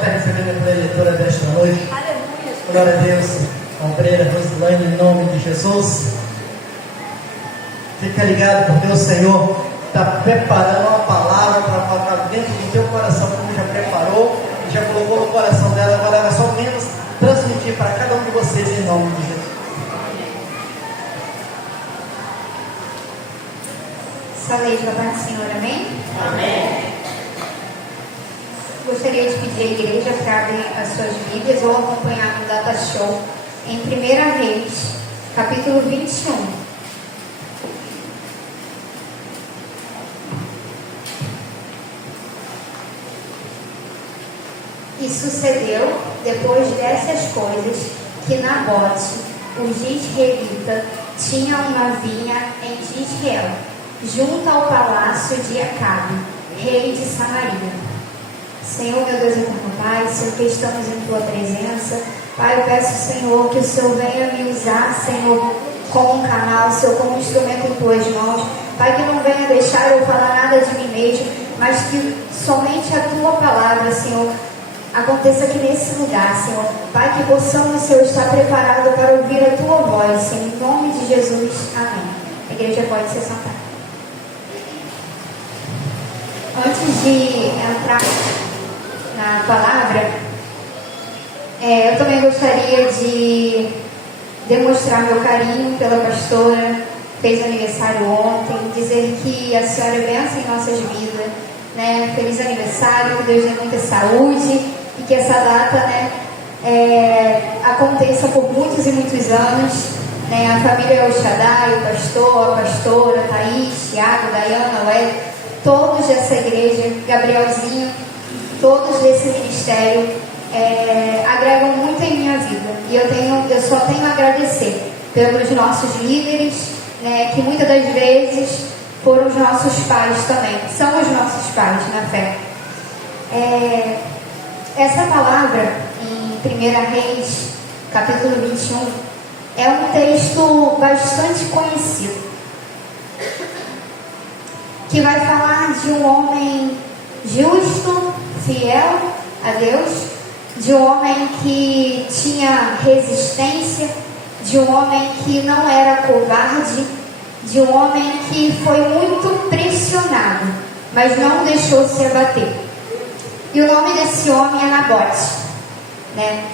está recebendo a preletora desta noite. Aleluia. Glória a Deus. A obreira Rosilane, em nome de Jesus. Fica ligado, porque o Senhor está preparando uma palavra para colocar dentro do teu coração, como já preparou, já colocou no coração dela. Agora ela só menos transmitir para cada um de vocês, em nome de Jesus. Só leio da parte do Senhor, amém? Amém. Gostaria de pedir à igreja para abrir as suas Bíblias ou acompanhar no Data Show em 1 Reis, capítulo 21. E sucedeu, depois dessas coisas, que Nabote, o Jezreelita, tinha uma vinha em Jezreel, junto ao palácio de Acabe, rei de Samaria. Senhor, meu Deus eterno Pai, Senhor, que estamos em Tua presença. Pai, eu peço, Senhor, que o Senhor venha me usar, Senhor, como um canal, Senhor, como um instrumento em Tuas mãos. Pai, que não venha deixar eu falar nada de mim mesmo, mas que somente a Tua palavra, Senhor, aconteça aqui nesse lugar, Senhor. Pai, que possamos, Senhor, estar preparado para ouvir a Tua voz, Senhor, em nome de Jesus. Amém. A igreja pode se sentar. Antes de entrar na palavra, eu também gostaria de demonstrar meu carinho pela pastora, fez aniversário ontem, dizer que a senhora é bênção em nossas vidas, né? Feliz aniversário, Deus dê muita saúde e que essa data, né, aconteça por muitos e muitos anos, né? A família El Shaddai, o pastor, a pastora, Thaís, Thiago, Dayana, Ué, todos dessa igreja, Gabrielzinho, todos desse ministério agregam muito em minha vida. E eu só tenho a agradecer pelos nossos líderes, né, que muitas das vezes foram os nossos pais também, são os nossos pais na fé. Essa palavra em 1 Reis, capítulo 21, é um texto bastante conhecido, que vai falar de um homem justo, fiel a Deus, de um homem que tinha resistência, de um homem que não era covarde, de um homem que foi muito pressionado, mas não deixou se abater. E o nome desse homem é Nabote, né?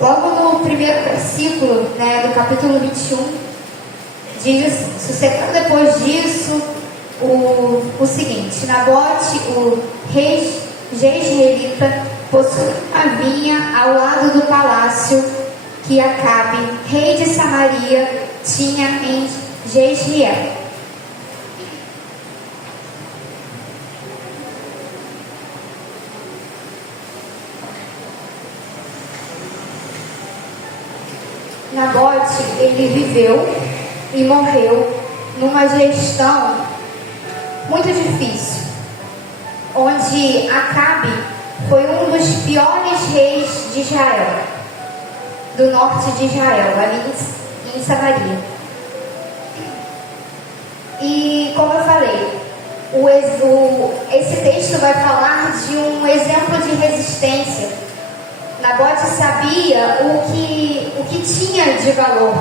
Logo no primeiro versículo, né, do capítulo 21, diz, sucedendo depois disso, o seguinte: Nabote, o rei Jezreelita, possuía uma vinha ao lado do palácio que Acabe, rei de Samaria, tinha em Jezreel. Nabote, ele viveu e morreu numa gestão muito difícil, onde Acabe foi um dos piores reis de Israel, do norte de Israel, ali em Samaria. E como eu falei, esse texto vai falar de um exemplo de resistência. Nabote sabia o que tinha de valor.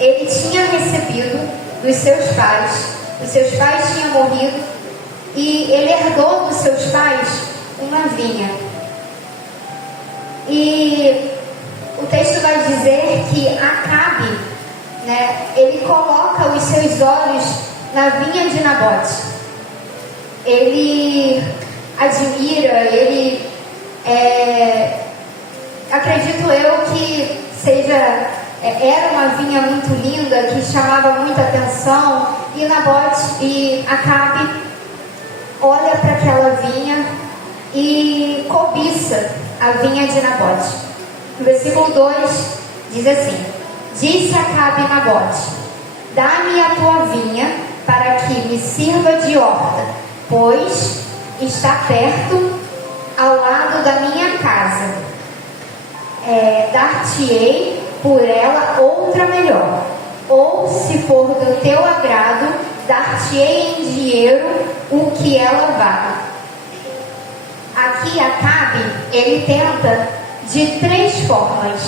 Ele tinha recebido dos seus pais, os seus pais tinham morrido, e ele herdou dos seus pais uma vinha. E o texto vai dizer que Acabe, né, ele coloca os seus olhos na vinha de Nabote. Ele admira, ele acredito eu que era uma vinha muito linda, que chamava muita atenção, e Nabote e Acabe olha para aquela vinha e cobiça a vinha de Nabote. No versículo 2 diz assim: disse Acabe a Nabote: dá-me a tua vinha para que me sirva de horta, pois está perto, ao lado da minha casa. Dar-te-ei por ela outra melhor, ou se for do teu agrado, dar-te-ei em dinheiro o que ela vale. aqui Acabe, ele tenta de 3 formas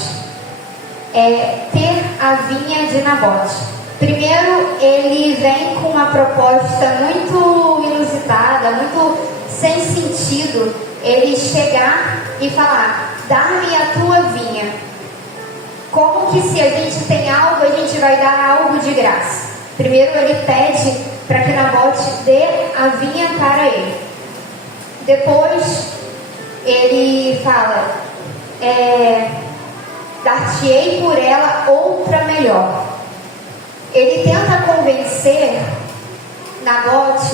ter a vinha de Nabote. Primeiro, ele vem com uma proposta muito inusitada, muito sem sentido. Ele chegar e falar: dá-me a tua vinha. Como que se a gente tem algo, a gente vai dar algo de graça? Primeiro ele pede para que Nabote dê a vinha para ele. Depois ele fala: dar-te-ei por ela outra melhor. Ele tenta convencer Nabote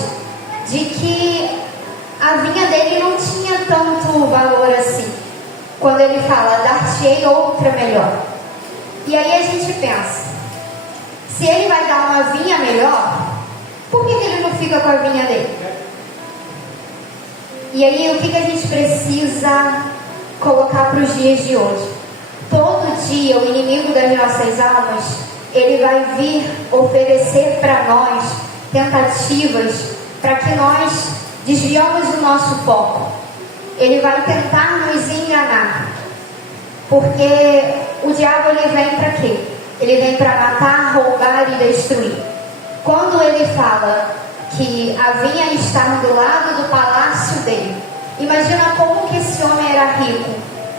de que a vinha dele não tinha tanto valor assim. Quando ele fala: dar-te-ei outra melhor. E aí a gente pensa, se ele vai dar uma vinha melhor, por que ele não fica com a vinha dele? E aí o que a gente precisa colocar para os dias de hoje? Todo dia o inimigo das nossas almas, ele vai vir oferecer para nós tentativas para que nós desviamos o nosso foco. Ele vai tentar nos enganar. Porque o diabo, ele vem para quê? Ele vem para matar, roubar e destruir. Quando ele fala que a vinha está do lado do palácio dele, imagina como que esse homem era rico.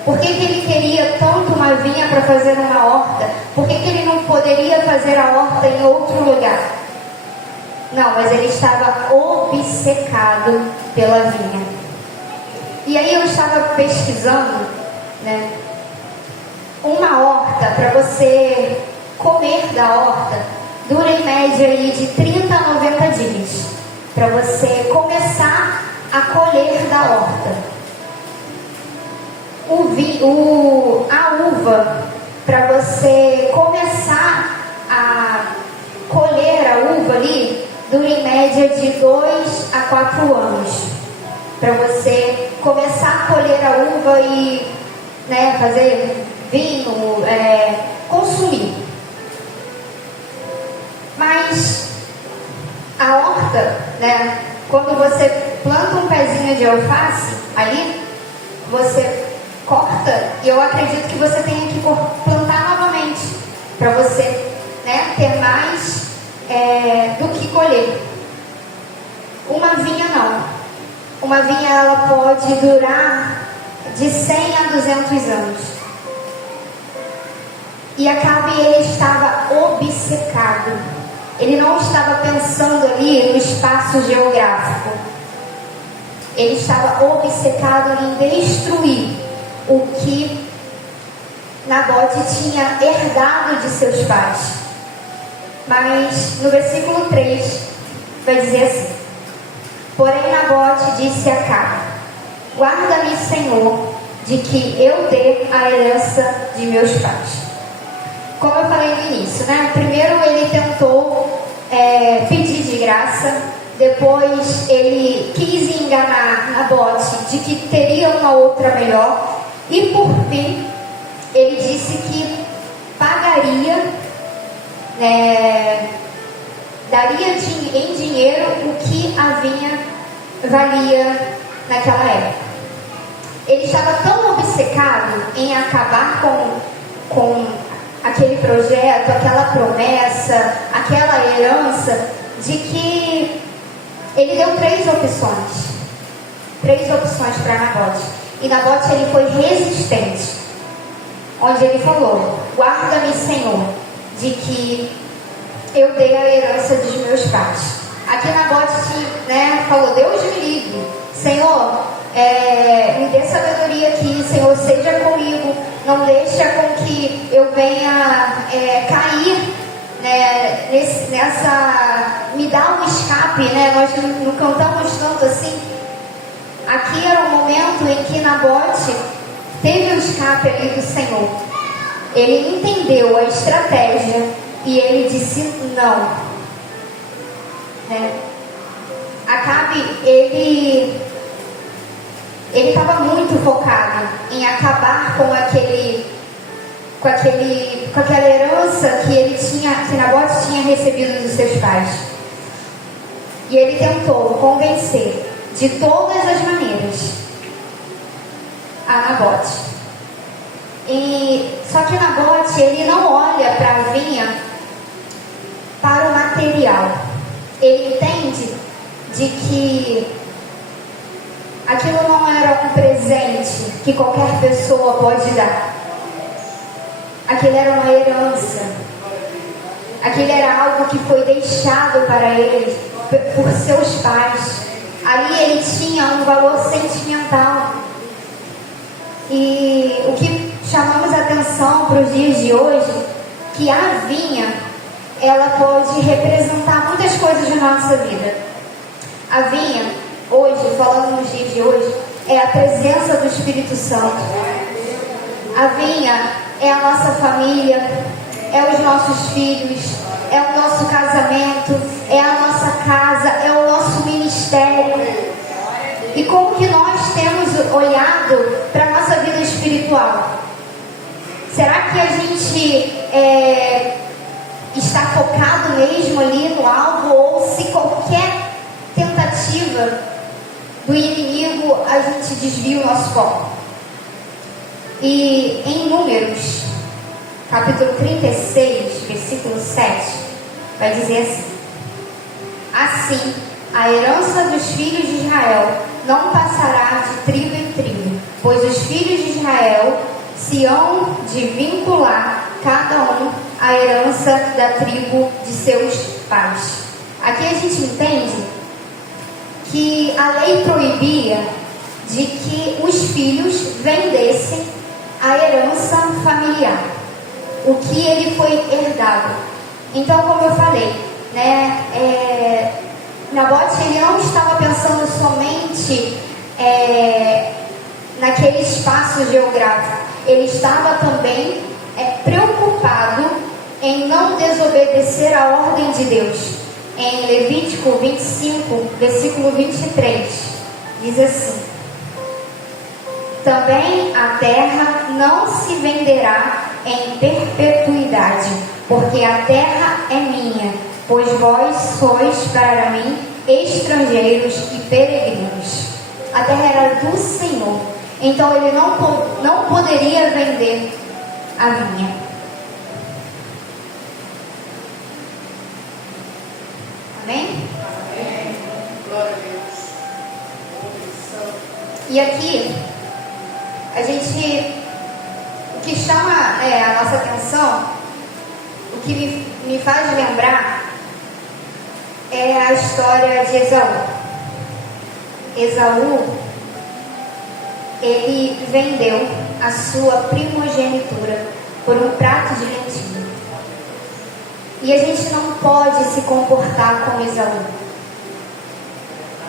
Por que ele queria tanto uma vinha para fazer uma horta? Por que ele não poderia fazer a horta em outro lugar? Não, mas ele estava obcecado pela vinha. E aí eu estava pesquisando, né? Uma horta, para você comer da horta, dura em média aí de 30 a 90 dias. Para você começar a colher da horta. A uva, para você começar a colher a uva ali, dura em média de 2 a 4 anos. Para você começar a colher a uva e, né, fazer vinho, consumir. Mas a horta, né, quando você planta um pezinho de alface ali, você corta, e eu acredito que você tenha que plantar novamente, para você, né, ter mais do que colher. Uma vinha não. Uma vinha, ela pode durar de 100 a 200 anos. E Acabe, ele estava obcecado. Ele não estava pensando ali no espaço geográfico. Ele estava obcecado em destruir o que Nabote tinha herdado de seus pais. Mas no versículo 3 vai dizer assim: porém Nabote disse a Acabe: guarda-me, Senhor, de que eu dê a herança de meus pais. Como eu falei no início, né? Primeiro ele tentou pedir de graça. Depois ele quis enganar Nabote de que teria uma outra melhor. E por fim, ele disse que pagaria, daria em dinheiro o que a vinha valia naquela época. Ele estava tão obcecado em acabar com aquele projeto, aquela promessa, aquela herança, de que ele deu 3 opções. 3 opções para Nabote. E Nabote, ele foi resistente. Onde ele falou: guarda-me, Senhor, de que eu dei a herança dos meus pais. Aqui Nabote, né, falou: Deus me livre, Senhor, me dê sabedoria aqui, Senhor, seja comigo, não deixa com que eu venha cair, né, me dá um escape, né? Nós não cantamos tanto assim. Aqui era o momento em que Nabote teve o escape ali do Senhor. Ele entendeu a estratégia e ele disse não. Acabe, ele estava muito focado em acabar com aquela herança que Nabote tinha recebido dos seus pais. E ele tentou convencer de todas as maneiras a Nabote. Só que Nabote, ele não olha para a vinha para o material. Ele entende de que aquilo não era um presente que qualquer pessoa pode dar. Aquilo era uma herança. Aquilo era algo que foi deixado para ele por seus pais. Ali ele tinha um valor sentimental. E o que chamamos a atenção para os dias de hoje, que a vinha, ela pode representar muitas coisas na nossa vida. A vinha, hoje, falando nos dias de hoje, é a presença do Espírito Santo. A vinha é a nossa família, é os nossos filhos, é o nosso casamento, é a nossa casa, é o nosso ministério. E como que nós temos olhado para a nossa vida espiritual? Será que a gente está focado mesmo ali no alvo, ou se qualquer tentativa do inimigo a gente desvia o nosso foco? E em Números, capítulo 36, versículo 7, vai dizer assim: assim, a herança dos filhos de Israel não passará de tribo em tribo, pois os filhos de Israel se hão de vincular cada um à herança da tribo de seus pais. Aqui a gente entende que a lei proibia de que os filhos vendessem a herança familiar, o que ele foi herdado. Então, como eu falei, né, Nabote, ele não estava pensando somente naquele espaço geográfico. Ele estava também preocupado em não desobedecer a ordem de Deus. Em Levítico 25, versículo 23, diz assim: também a terra não se venderá em perpetuidade, porque a terra é minha, pois vós sois para mim estrangeiros e peregrinos. A terra era do Senhor, então ele não poderia vender a vinha. Amém? Amém. Glória a Deus. E aqui, o que chama a nossa atenção, o que me faz lembrar, é a história de Esaú. Esaú, ele vendeu a sua primogenitura por um prato de lentilha. E a gente não pode se comportar como Esaú.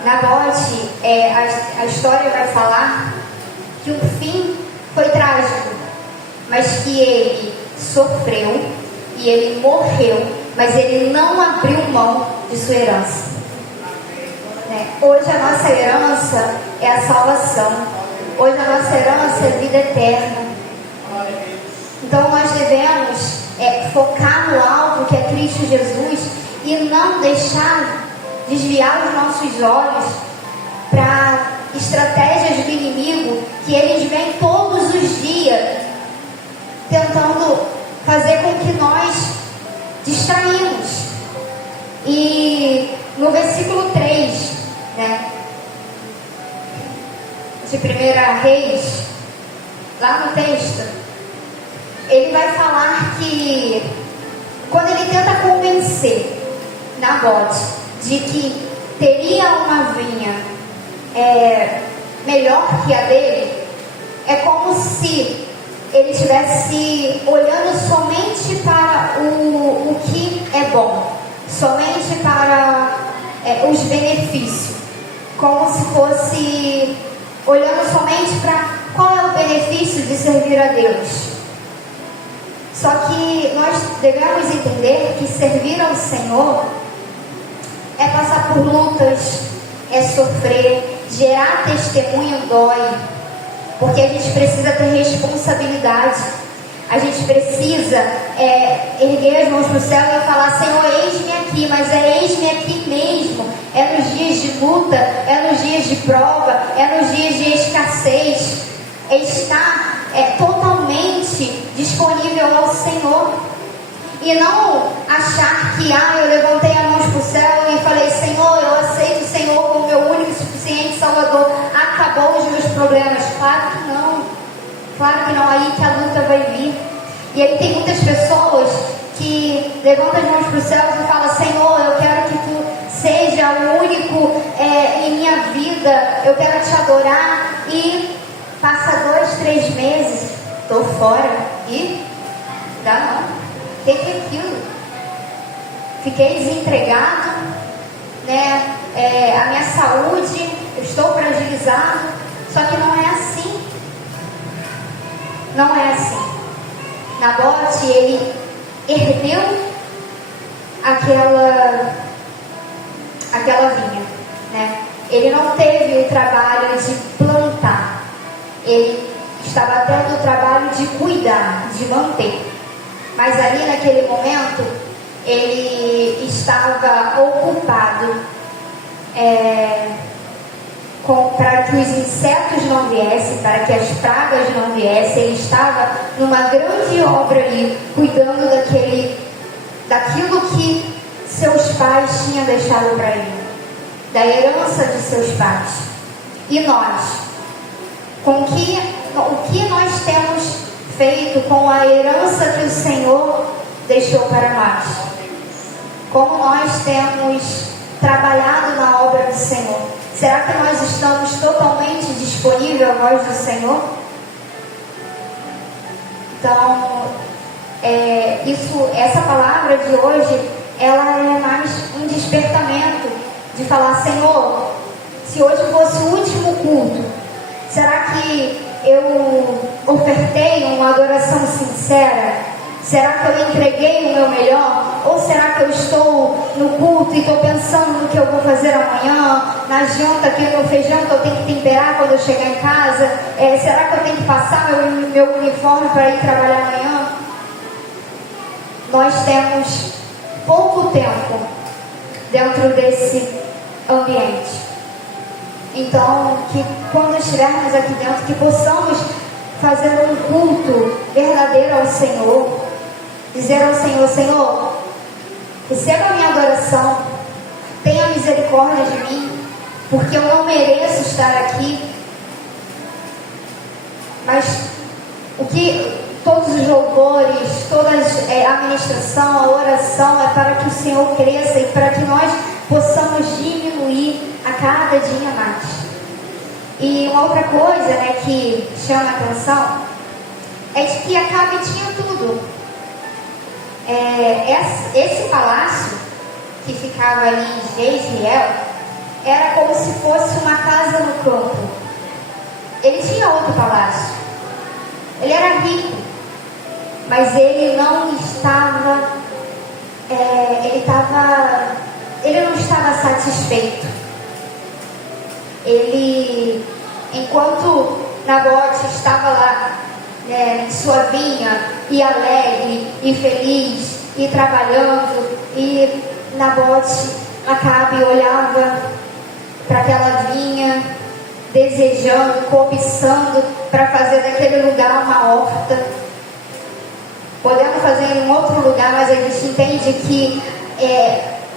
Nabote, a história vai falar que o fim foi trágico, mas que ele sofreu e ele morreu, mas ele não abriu mão de sua herança. Hoje a nossa herança é a salvação. Hoje a nossa herança é vida eterna. Então nós devemos focar no alvo, que é Cristo Jesus, e não deixar desviar os nossos olhos para estratégias do inimigo, que eles vêm todos os dias tentando fazer com que nós distraímos. E no versículo 3, de 1 Reis, lá no texto, ele vai falar que quando ele tenta convencer Nabote de que teria uma vinha melhor que a dele, é como se ele estivesse olhando somente para o que é bom, somente para os benefícios, como se fosse olhando somente para qual é o benefício de servir a Deus. Só que nós devemos entender que servir ao Senhor é passar por lutas, é sofrer, gerar testemunho dói, porque a gente precisa ter responsabilidade. A gente precisa erguer as mãos para o céu e falar: Senhor, eis-me aqui, mas eis-me aqui mesmo. É nos dias de luta, é nos dias de prova, é nos dias de escassez. estar totalmente disponível ao Senhor. E não achar que, eu levantei as mãos para o céu e falei, Senhor, eu aceito o Senhor como meu único e suficiente Salvador, acabou os meus problemas. Claro que não. Claro que não, aí que a luta vai vir. E aí tem muitas pessoas que levantam as mãos para o céu e falam, Senhor, eu quero que Tu seja o único em minha vida, eu quero Te adorar. E passa 2, 3 meses, estou fora e dá não. O que é aquilo? Fiquei desempregado, né? A minha saúde, eu estou fragilizado. Só que não é assim. Não é assim. Nabote, ele herdeu aquela vinha, né? Ele não teve o trabalho de plantar. Ele estava tendo o trabalho de cuidar, de manter. Mas ali naquele momento, ele estava ocupado para que os insetos não viessem, para que as pragas não viessem. Ele estava numa grande obra ali, cuidando daquilo que seus pais tinham deixado para ele, da herança de seus pais. E nós, o que nós temos feito com a herança que o Senhor deixou para nós? Como nós temos trabalhado na obra do Senhor? Será que nós estamos totalmente disponíveis à voz do Senhor? Então, essa palavra de hoje, ela é mais um despertamento de falar, Senhor, se hoje fosse o último culto, será que eu ofertei uma adoração sincera? Será que eu entreguei o meu melhor? Ou será que eu estou no culto e estou pensando no que eu vou fazer amanhã, na janta, no feijão que eu tenho que temperar quando eu chegar em casa? Será que eu tenho que passar meu uniforme para ir trabalhar amanhã? Nós temos pouco tempo dentro desse ambiente. Então, que quando estivermos aqui dentro, que possamos fazer um culto verdadeiro ao Senhor, dizer ao Senhor, Senhor, receba a minha adoração, tenha misericórdia de mim, porque eu não mereço estar aqui. Mas todos os louvores, toda a administração, a oração é para que o Senhor cresça e para que nós possamos diminuir a cada dia mais. E uma outra coisa, né, que chama a atenção é de que Acabe tinha tudo. Esse palácio que ficava ali em Jezreel era como se fosse uma casa no campo. Ele tinha outro palácio. Ele era rico, mas ele não estava ele não estava satisfeito. Enquanto Nabote estava lá, em sua vinha, e alegre, e feliz, e trabalhando, e Acabe olhava para aquela vinha, desejando, cobiçando, para fazer daquele lugar uma horta. Podemos fazer em um outro lugar, mas a gente entende que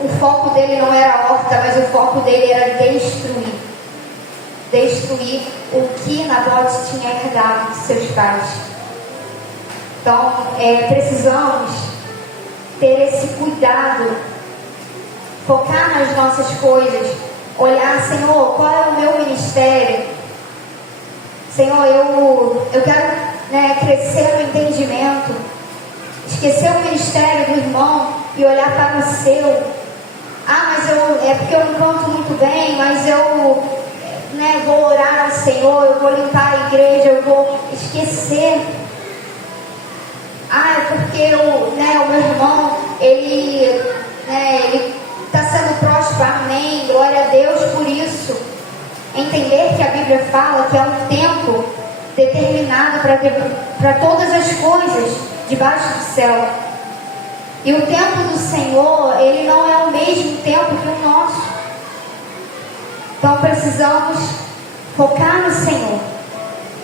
o foco dele não era a horta, mas o foco dele era destruir o que Nabote tinha herdado de seus pais. Então, precisamos ter esse cuidado, focar nas nossas coisas, olhar, Senhor, qual é o meu ministério? Senhor, eu quero crescer no entendimento, esquecer o ministério do irmão e olhar para o seu. Mas é porque eu não canto muito bem, mas eu vou orar ao Senhor, eu vou limpar a igreja, eu vou esquecer. É porque o meu irmão, ele está sendo próspero, amém, glória a Deus por isso. Entender que a Bíblia fala que é um tempo determinado para todas as coisas debaixo do céu. E o tempo do Senhor, ele não é o mesmo tempo que o nosso. Então precisamos focar no Senhor,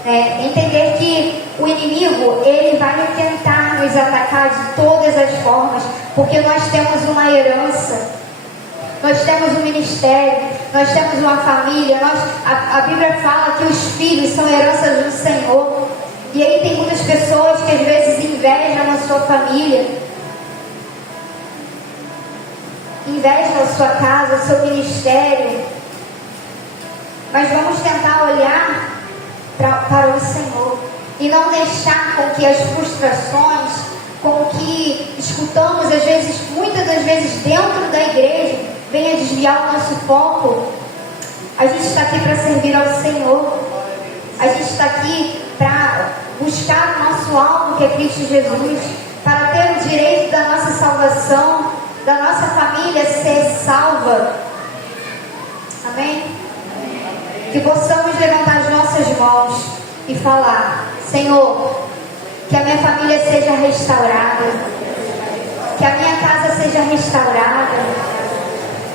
Entender que o inimigo, ele vai tentar nos atacar de todas as formas, porque nós temos uma herança, nós temos um ministério, nós temos uma família, a Bíblia fala que os filhos são heranças do Senhor. E aí tem muitas pessoas que às vezes invejam a sua família, invejam a sua casa, o seu ministério. Mas vamos tentar olhar para o Senhor e não deixar com que as frustrações, com que escutamos às vezes, muitas das vezes dentro da igreja, venha desviar o nosso foco. A gente está aqui para servir ao Senhor, a gente está aqui para buscar o nosso alvo, que é Cristo Jesus, para ter o direito da nossa salvação, da nossa família ser salva. Amém? Que possamos levantar as nossas mãos e falar: Senhor, que a minha família seja restaurada, que a minha casa seja restaurada,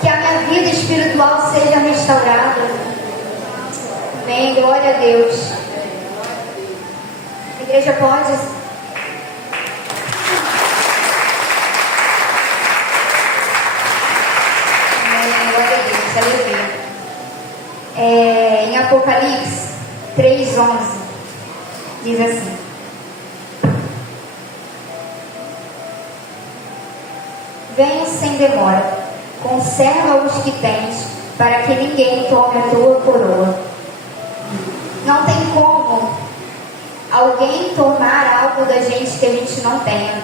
que a minha vida espiritual seja restaurada. Amém, glória a Deus. A igreja pode... Amém, glória a Deus, aleluia. Em Apocalipse 3:11 diz assim: venho sem demora, conserva os que tens, para que ninguém tome a tua coroa. Não tem como alguém tomar algo da gente que a gente não tenha.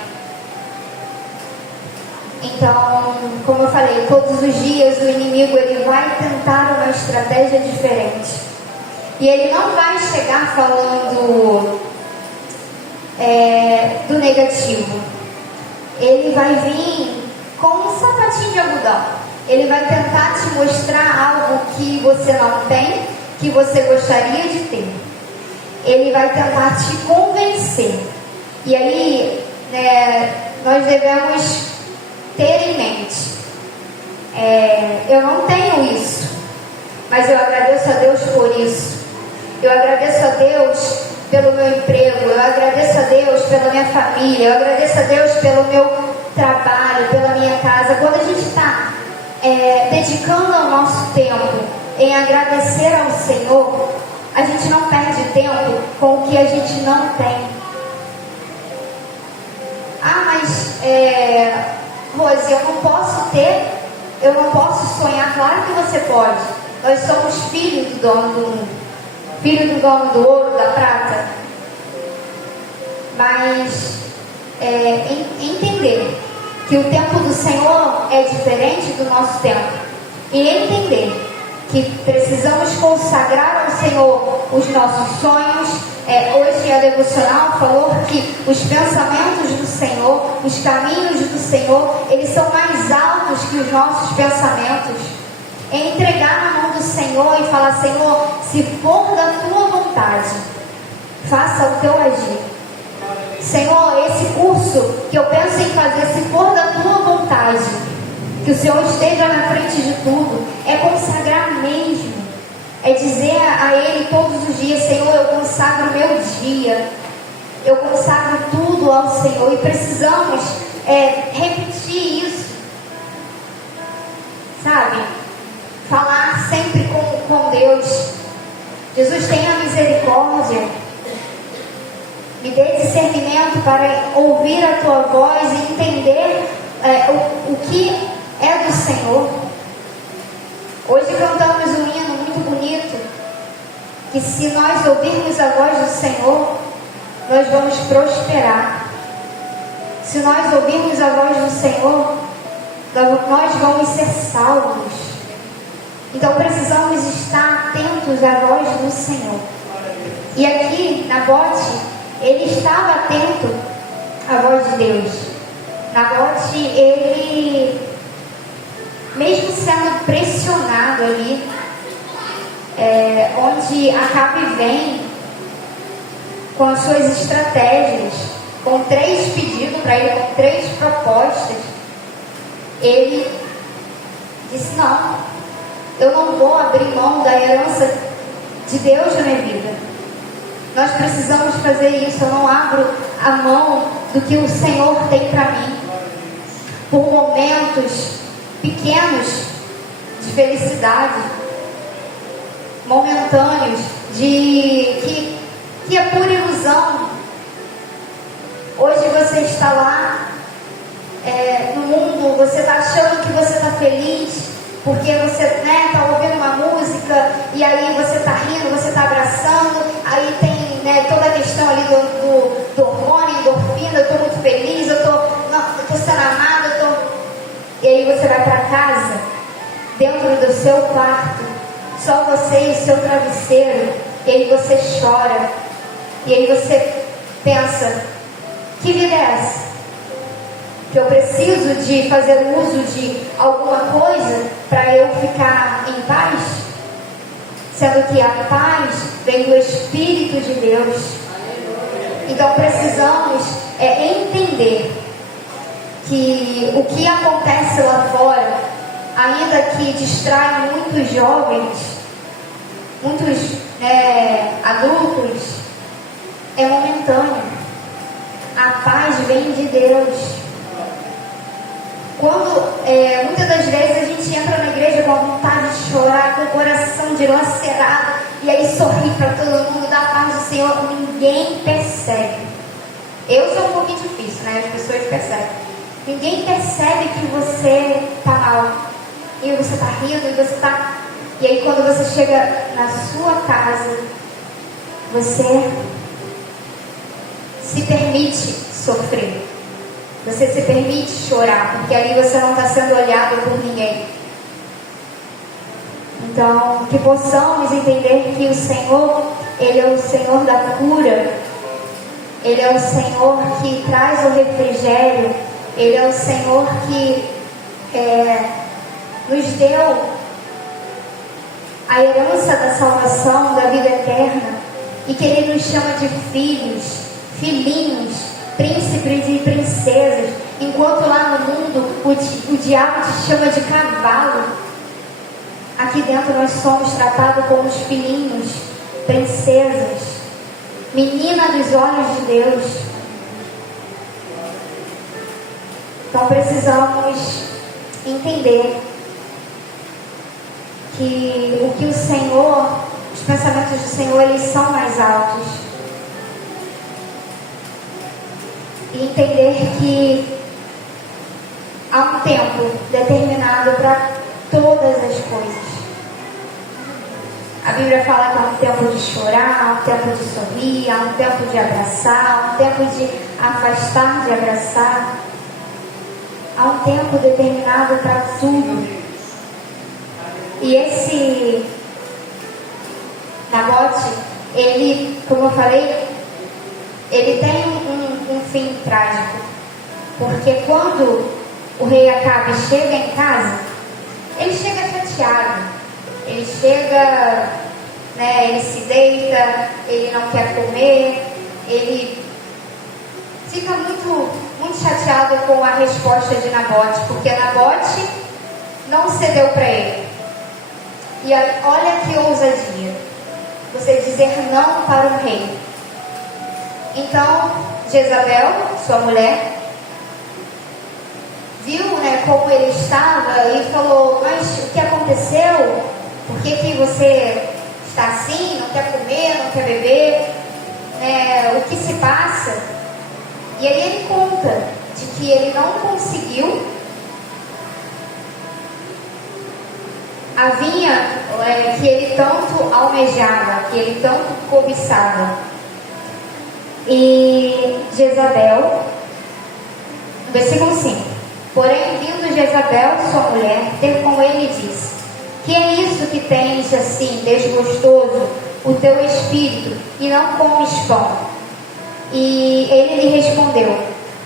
Então, como eu falei, todos os dias o inimigo ele vai tentar uma estratégia diferente. E ele não vai chegar falando do negativo. Ele vai vir com um sapatinho de algodão. Ele vai tentar te mostrar algo que você não tem, que você gostaria de ter. Ele vai tentar te convencer. E aí, nós devemos ter em mente: eu não tenho isso, mas eu agradeço a Deus por isso. Eu agradeço a Deus pelo meu emprego, eu agradeço a Deus pela minha família, eu agradeço a Deus pelo meu trabalho, pela minha casa. Quando a gente está dedicando o nosso tempo em agradecer ao Senhor, a gente não perde tempo com o que a gente não tem. Mas Rose, eu não posso ter, eu não posso sonhar. Claro que você pode. Nós somos filhos do dono do mundo, filho do dono do ouro, da prata. Mas entender que o tempo do Senhor é diferente do nosso tempo, e entender que precisamos consagrar ao Senhor os nossos sonhos. Hoje a devocional falou que os pensamentos do Senhor, os caminhos do Senhor, eles são mais altos que os nossos pensamentos. É entregar na mão do Senhor e falar: Senhor, se for da tua vontade, faça o teu agir. Senhor, esse curso que eu penso em fazer, se for da tua vontade, que o Senhor esteja na frente de tudo. É consagrar mesmo. É dizer a Ele todos os dias: Senhor, eu consagro o meu dia, eu consagro tudo ao Senhor. E precisamos repetir isso, sabe? Falar sempre com Deus: Jesus, tenha misericórdia, me dê discernimento para ouvir a tua voz e entender o que é do Senhor. Hoje cantamos um hino muito bonito, que se nós ouvirmos a voz do Senhor, nós vamos prosperar. Se nós ouvirmos a voz do Senhor, nós vamos ser salvos. Então precisamos estar atentos à voz do Senhor. E aqui na Nabote, ele estava atento à voz de Deus. Nabote, ele, mesmo sendo pressionado ali, onde Acabe vem com as suas estratégias, com 3 pedidos para ele, com 3 propostas, ele disse: não, eu não vou abrir mão da herança de Deus na minha vida. Nós precisamos fazer isso. Eu não abro a mão do que o Senhor tem para mim por momentos pequenos de felicidade, momentâneos, que é pura ilusão. Hoje você está lá no mundo, você está achando que você está feliz, porque você está ouvindo uma música, e aí você está rindo, você está abraçando, aí tem toda a questão ali do hormônio, endorfina, eu estou muito feliz, eu estou sendo amada, e aí você vai para casa, dentro do seu quarto, só você e seu travesseiro, e aí você chora, e aí você pensa, que vida é essa? Que eu preciso de fazer uso de alguma coisa para eu ficar em paz? Sendo que a paz vem do Espírito de Deus. Então precisamos entender que o que acontece lá fora, ainda que distrai muitos jovens, muitos adultos, é momentâneo. A paz vem de Deus. Quando muitas das vezes a gente entra na igreja com a vontade de chorar, com o coração dilacerado, e aí sorri para todo mundo, dá a paz do Senhor, ninguém percebe. Eu sou um pouquinho difícil, as pessoas percebem. Ninguém percebe que você está mal, e você está rindo, e aí quando você chega na sua casa, você se permite sofrer. Você se permite chorar, porque ali você não está sendo olhado por ninguém. Então, que possamos entender que o Senhor, Ele é o Senhor da cura. Ele é o Senhor que traz o refrigério. Ele é o Senhor que nos deu a herança da salvação, da vida eterna. E que Ele nos chama de filhos, filhinhos, príncipes e princesas, enquanto lá no mundo o diabo te chama de cavalo. Aqui dentro nós somos tratados como os filhinhos, princesas, menina dos olhos de Deus. Então precisamos entender que o que o Senhor, os pensamentos do Senhor, eles são mais altos. E entender que há um tempo determinado para todas as coisas. A Bíblia fala que há um tempo de chorar, há um tempo de sorrir, há um tempo de abraçar, há um tempo de afastar de abraçar. Há um tempo determinado para tudo. E esse Nabote, ele, como eu falei, ele tem um fim trágico. Porque quando o rei Acabe chega em casa, ele chega chateado. Ele chega, ele se deita, ele não quer comer, ele fica muito, muito chateado com a resposta de Nabote, porque Nabote não cedeu para ele. E olha que ousadia, você dizer não para o rei. Então, Jezabel, sua mulher, viu como ele estava e falou: mas o que aconteceu? Por que você está assim? Não quer comer, não quer beber? O que se passa? E aí ele conta de que ele não conseguiu a vinha que ele tanto almejava, que ele tanto cobiçava. E Jezabel, versículo 5: porém, vindo Jezabel, sua mulher, ter com ele, disse: que é isso que tens assim desgostoso o teu espírito, e não comes pão? E ele lhe respondeu: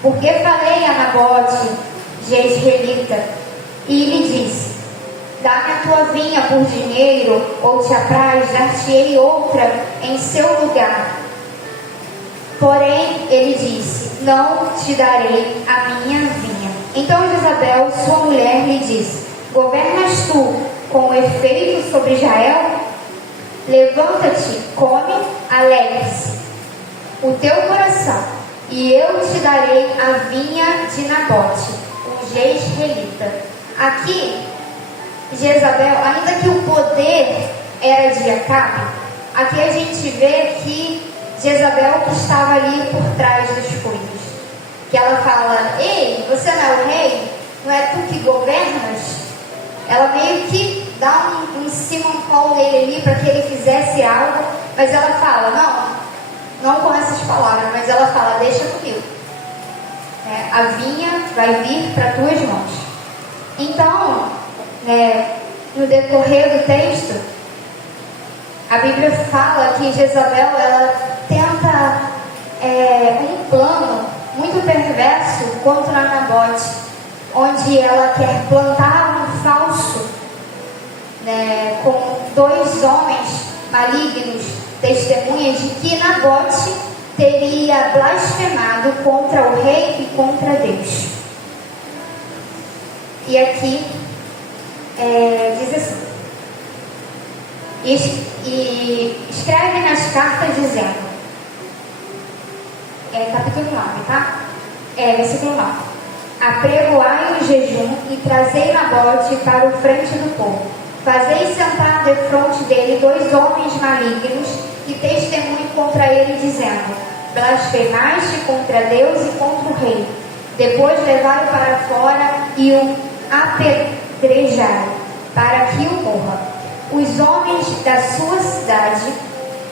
porque falei a Nabote, jezreelita, e lhe disse: dá-me a tua vinha por dinheiro, ou te apraz, dar-te-ei outra em seu lugar. Porém, ele disse: não te darei a minha vinha. Então Jezabel, sua mulher, lhe disse: governas tu com efeito sobre Israel? Levanta-te, come, alegre-se o teu coração, e eu te darei a vinha de Nabote, o jezreelita. Aqui, Jezabel, ainda que o poder era de Acabe, aqui a gente vê que Jezabel que estava ali por trás das coisas. Que ela fala: ei, você não é o rei? Não é tu que governas? Ela meio que dá um cima um pau nele ali para que ele fizesse algo, mas ela fala: não com essas palavras, mas ela fala: deixa comigo. A vinha vai vir para tuas mãos. Então, no decorrer do texto, a Bíblia fala que Jezabel, ela tenta um plano muito perverso contra Nabote, onde ela quer plantar um falso, com dois homens malignos, testemunhas de que Nabote teria blasfemado contra o rei e contra Deus. E aqui diz assim: e escreve nas cartas dizendo, capítulo 9, tá? Versículo 9: apregoai o jejum e trazei Nabote para o frente do povo. Fazei sentar defronte dele dois homens malignos que testemunhem contra ele, dizendo: blasfemaste contra Deus e contra o rei. Depois levai-o para fora e o apedrejai, para que o morra. Os homens da sua cidade,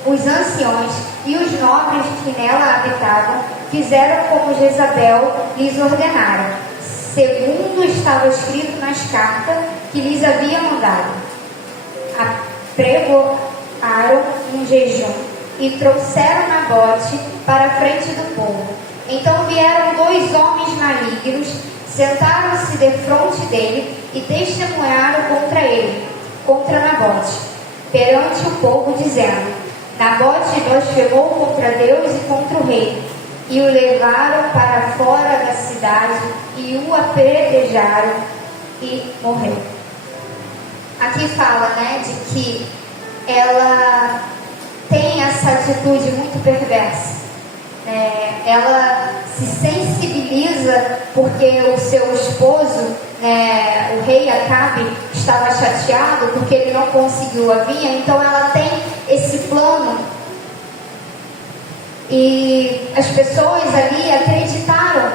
os anciões e os nobres que nela habitavam, fizeram como Jezabel lhes ordenara, segundo estava escrito nas cartas que lhes havia mandado. Apregoaram um jejum e trouxeram Nabote para a frente do povo. Então vieram dois homens malignos, sentaram-se defronte dele e testemunharam contra ele, contra Nabote, perante o povo, dizendo: Nabote blasfemou contra Deus e contra o rei. E o levaram para fora da cidade e o apedrejaram e morreu. Aqui fala, de que ela tem essa atitude muito perversa. Ela se sensibiliza porque o seu esposo, o rei Acabe, estava chateado porque ele não conseguiu a vinha. Então ela tem esse plano. E as pessoas ali acreditaram.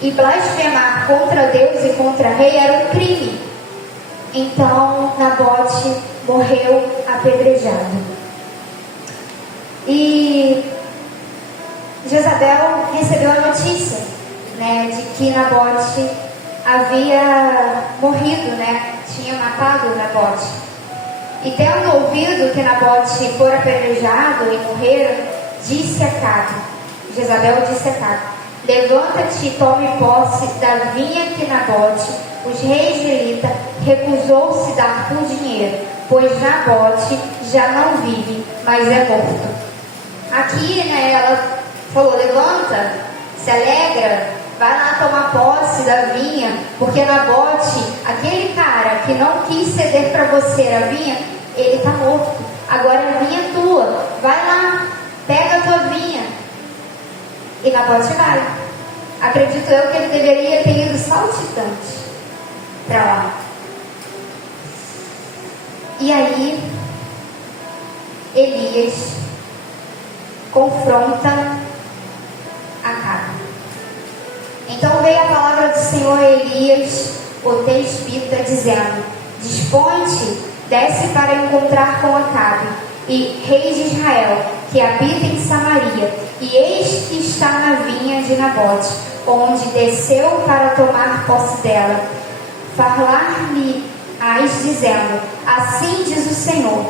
E blasfemar contra Deus e contra o rei era um crime. Então Nabote morreu apedrejado. E Jezabel recebeu a notícia, de que Nabote havia morrido, tinha matado Nabote. E tendo ouvido que Nabote fora apedrejado e morreu, disse a Acabe, Jezabel disse a Acabe: levanta-te e tome posse da vinha que Nabote, os reis de Israel, recusou-se dar por dinheiro, pois Nabote já não vive, mas é morto. Aqui, ela falou: levanta, se alegra, vai lá tomar posse da vinha, porque Nabote, aquele cara que não quis ceder para você a vinha, ele está morto. Agora a vinha é tua, vai lá, pega a tua vinha. E Nabote vai. Acredito eu que ele deveria ter ido saltitante para lá. E aí Elias confronta Acabe. Então veio a palavra do Senhor a Elias, o tespita, dizendo: dispõe-te, desce para encontrar com Acabe, e rei de Israel, que habita em Samaria, e eis que está na vinha de Nabote, onde desceu para tomar posse dela. Falar-lhe-ás dizendo: assim diz o Senhor: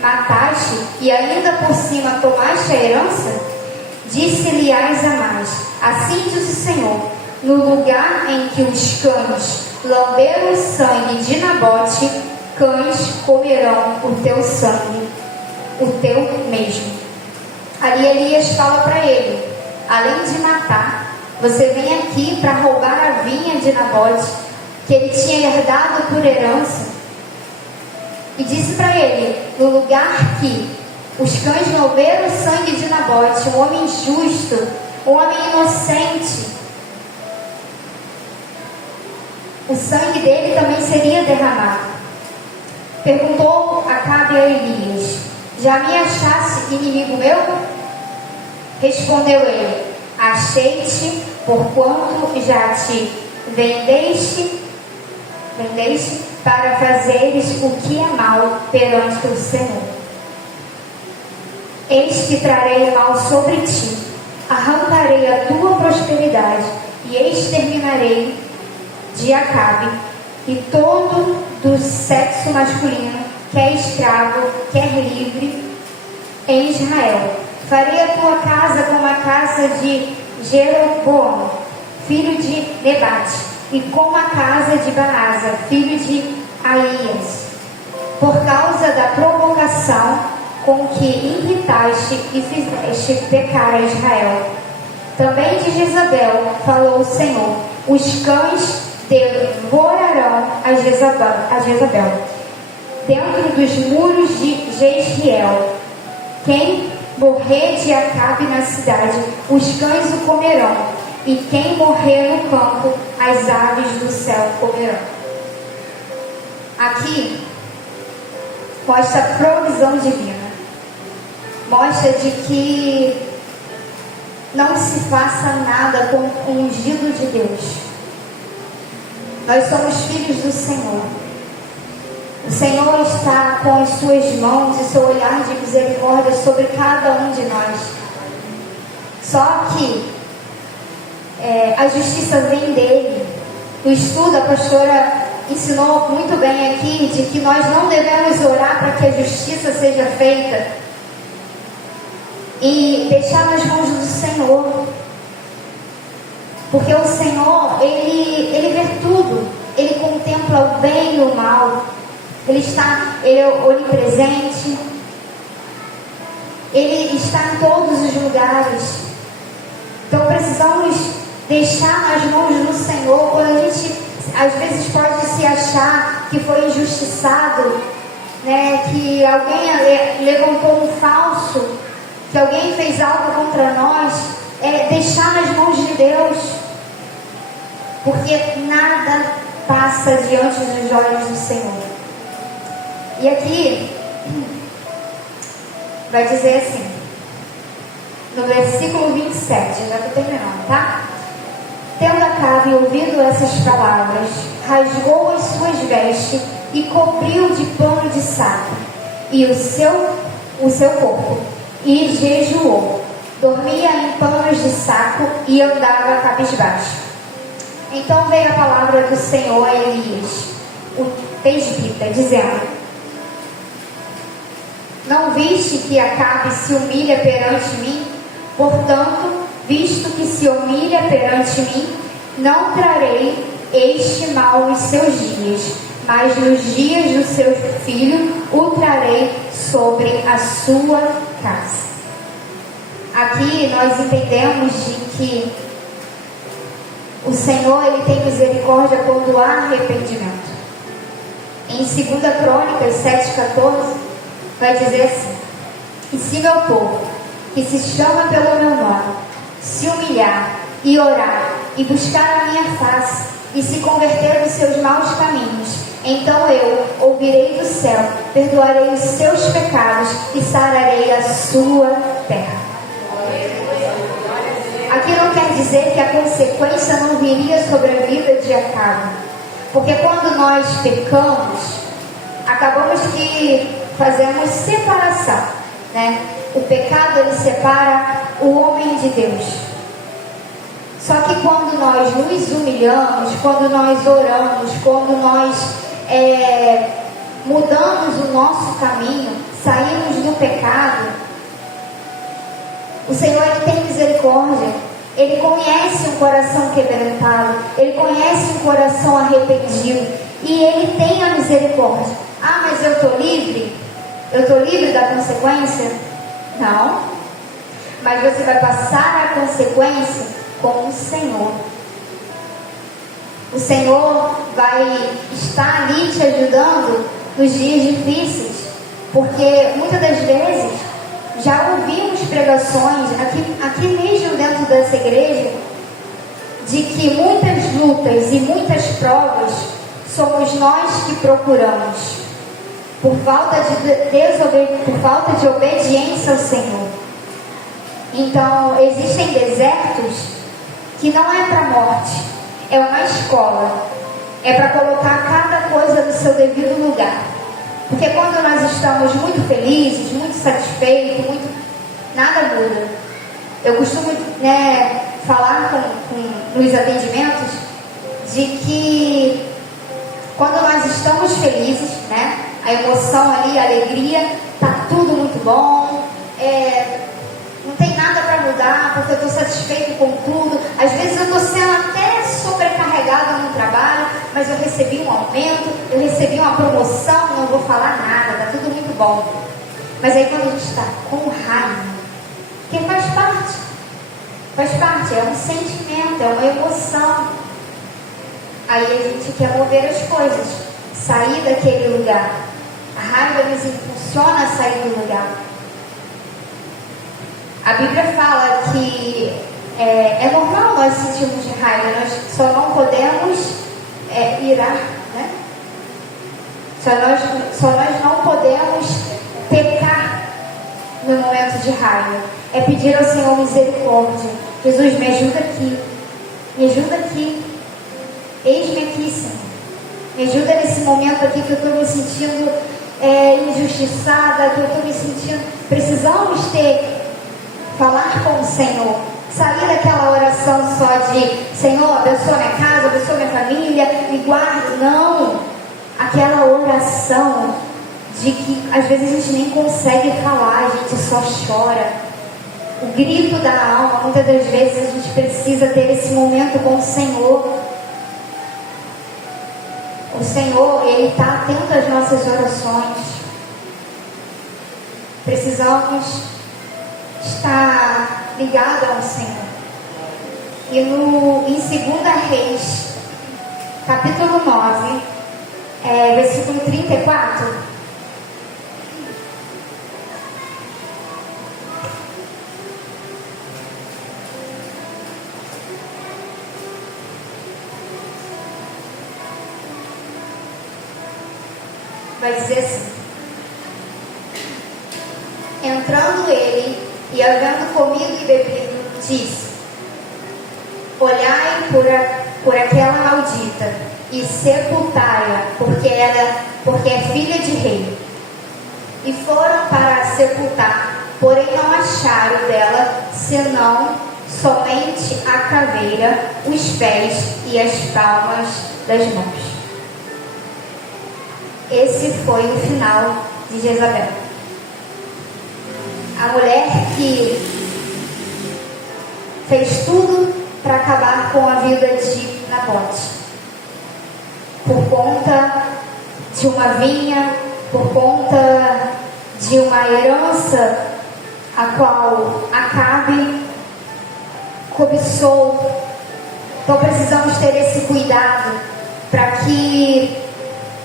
mataste e ainda por cima tomaste a herança? Disse-lhe-ás a mais: assim diz o Senhor: no lugar em que os cães lamberam o sangue de Nabote, cães comerão o teu sangue, o teu mesmo. Ali Elias fala para ele: além de matar, você vem aqui para roubar a vinha de Nabote, que ele tinha herdado por herança. e disse para ele: no lugar que os cães lamberam o sangue de Nabote, um homem justo, um homem inocente, o sangue dele também seria derramado. Perguntou Acabe a Elias: já me achaste inimigo meu? Respondeu ele: achei-te, porquanto já te vendeste para fazeres o que é mal perante o Senhor. Eis que trarei mal sobre ti, arrancarei a tua prosperidade e exterminarei de Acabe e todo do sexo masculino, quer escravo, quer livre, em Israel. Farei a tua casa como a casa de Jeroboão, filho de Nebate, e como a casa de Baasa, filho de Aías, por causa da provocação com que irritaste e fizeste pecar a Israel. Também de Jezabel falou o Senhor: os cães devorarão a Jezabel dentro dos muros de Jezreel. Quem morrer de Acabe na cidade, os cães o comerão, e quem morrer no campo, as aves do céu comerão. Aqui mostra a provisão divina, mostra de que não se faça nada com o ungido de Deus. Nós somos filhos do Senhor. O Senhor está com as suas mãos e seu olhar de misericórdia sobre cada um de nós. Só que a justiça vem dele. O estudo, a pastora ensinou muito bem aqui de que nós não devemos orar para que a justiça seja feita e deixar nas mãos do Senhor. Porque o Senhor, Ele vê tudo. Ele contempla o bem e o mal. Ele é onipresente. Ele está em todos os lugares. Então precisamos deixar nas mãos do Senhor. Quando a gente às vezes pode se achar que foi injustiçado, né, que alguém levantou um falso, que alguém fez algo contra nós, deixar nas mãos de Deus, porque nada passa diante dos olhos do Senhor. E aqui vai dizer assim, no versículo 27, já estou terminando, tá? Tendo Acabe ouvido essas palavras, rasgou as suas vestes e cobriu de pano de saco e o seu corpo, e jejuou. Dormia em panos de saco e andava cabisbaixo. Então veio a palavra do Senhor a Elias, o tesbita, dizendo: não viste que Acabe se humilha perante mim? Portanto, visto que se humilha perante mim, não trarei este mal nos seus dias, mas nos dias do seu filho o trarei sobre a sua casa. Aqui nós entendemos de que o Senhor, Ele tem misericórdia quando há arrependimento. Em 2 Crônicas 7,14 vai dizer assim: e se meu povo, que se chama pelo meu nome, se humilhar e orar e buscar a minha face e se converter dos seus maus caminhos, então eu ouvirei do céu, perdoarei os seus pecados e sararei a sua terra. Aqui não quer dizer que a consequência não viria sobre a vida de Acabe, porque quando nós pecamos, acabamos que fazemos separação, né? O pecado, ele separa o homem de Deus. Só que quando nós nos humilhamos, quando nós oramos, quando nós mudamos o nosso caminho, saímos do pecado, o Senhor, Ele tem misericórdia. Ele conhece um coração quebrantado, Ele conhece um coração arrependido, e Ele tem a misericórdia. Ah, mas eu estou livre? Eu estou livre da consequência? Não. Mas você vai passar a consequência com o Senhor. O Senhor vai estar ali te ajudando nos dias difíceis, porque muitas das vezes já ouvimos pregações aqui mesmo dentro dessa igreja de que muitas lutas e muitas provas somos nós que procuramos por falta de obediência ao Senhor. Então existem desertos que não é para a morte, é uma escola, é para colocar cada coisa no seu devido lugar. Porque quando nós estamos muito felizes, muito satisfeitos, nada muda. Eu costumo falar nos atendimentos de que quando nós estamos felizes, a emoção ali, a alegria, tá tudo muito bom, não tem nada para mudar, porque eu estou satisfeito com tudo. Às vezes eu estou sendo até sobrecarregada no trabalho, mas eu recebi um aumento, eu recebi uma promoção, não vou falar nada, tá tudo muito bom. Mas aí quando a gente está com raiva, que faz parte, é um sentimento, é uma emoção. Aí a gente quer mover as coisas, sair daquele lugar. A raiva nos impulsiona a sair do lugar. A Bíblia fala que é normal nós sentirmos raiva, nós só não podemos irar, Só nós não podemos pecar no momento de raiva. É pedir ao Senhor misericórdia. Jesus, me ajuda aqui. Me ajuda aqui. Eis-me aqui, Senhor. Me ajuda nesse momento aqui que eu estou me sentindo injustiçada, que eu estou me sentindo... Precisamos falar com o Senhor. Sair daquela oração só de Senhor, abençoa minha casa, abençoa minha família, me guarda. Não. Aquela oração de que às vezes a gente nem consegue falar, a gente só chora. O grito da alma, muitas das vezes a gente precisa ter esse momento com o Senhor. O Senhor, Ele está atento às nossas orações. Precisamos estar ligados ao Senhor. E em 2 Reis, capítulo 9, versículo 34. Vai dizer assim: entrando ele e havendo comido e bebido, disse: olhai por aquela maldita e sepultai-a, porque é filha de rei. E foram para a sepultar, porém não acharam dela senão somente a caveira, os pés e as palmas das mãos. Esse foi o final de Jezabel. A mulher que fez tudo para acabar com a vida de Nabote. Por conta de uma vinha, por conta de uma herança a qual Acabe cobiçou. Então precisamos ter esse cuidado para que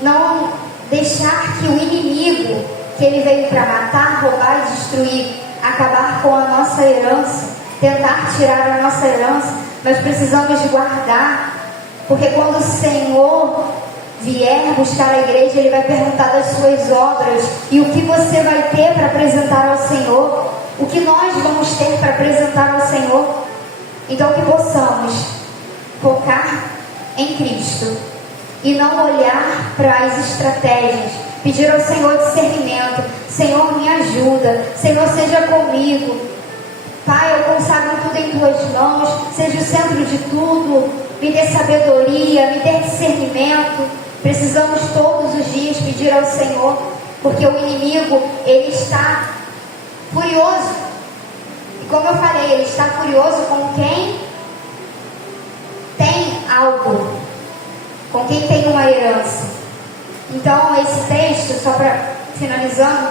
não deixar que o inimigo, que ele veio para matar, roubar e destruir, acabar com a nossa herança, tentar tirar a nossa herança. Nós precisamos guardar, porque quando o Senhor vier buscar a igreja, Ele vai perguntar das suas obras e o que você vai ter para apresentar ao Senhor, o que nós vamos ter para apresentar ao Senhor. Então que possamos focar em Cristo e não olhar para as estratégias, pedir ao Senhor discernimento. Senhor, me ajuda, Senhor, seja comigo. Pai, eu consagro tudo em tuas mãos, seja o centro de tudo, me dê sabedoria, me dê discernimento. Precisamos todos os dias pedir ao Senhor, porque o inimigo, ele está furioso. E como eu falei, ele está furioso com quem tem algo, com quem tem uma herança. Então esse texto, só para finalizando,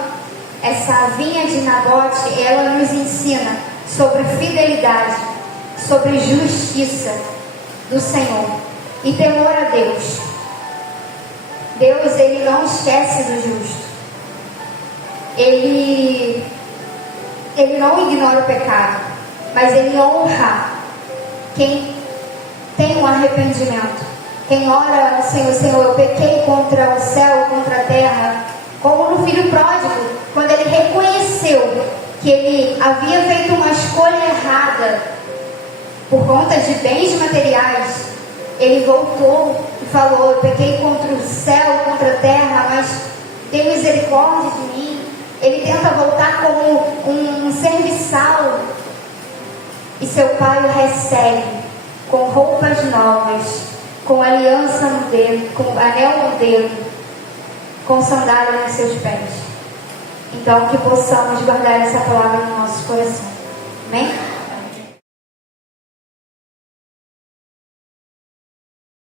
essa vinha de Nabote, ela nos ensina sobre fidelidade, sobre justiça do Senhor e temor a Deus. Deus, Ele não esquece do justo. Ele não ignora o pecado, mas Ele honra quem tem um arrependimento. Quem ora ao Senhor, Senhor, eu pequei contra o céu, contra a terra, como no filho pródigo, quando ele reconheceu que ele havia feito uma escolha errada por conta de bens materiais, ele voltou e falou: eu pequei contra o céu, contra a terra, mas tem misericórdia de mim. Ele tenta voltar como um serviçal, e seu pai o recebe com roupas novas, com aliança no dedo, com anel no dedo, com sandália nos seus pés. Então, que possamos guardar essa palavra no nosso coração. Amém?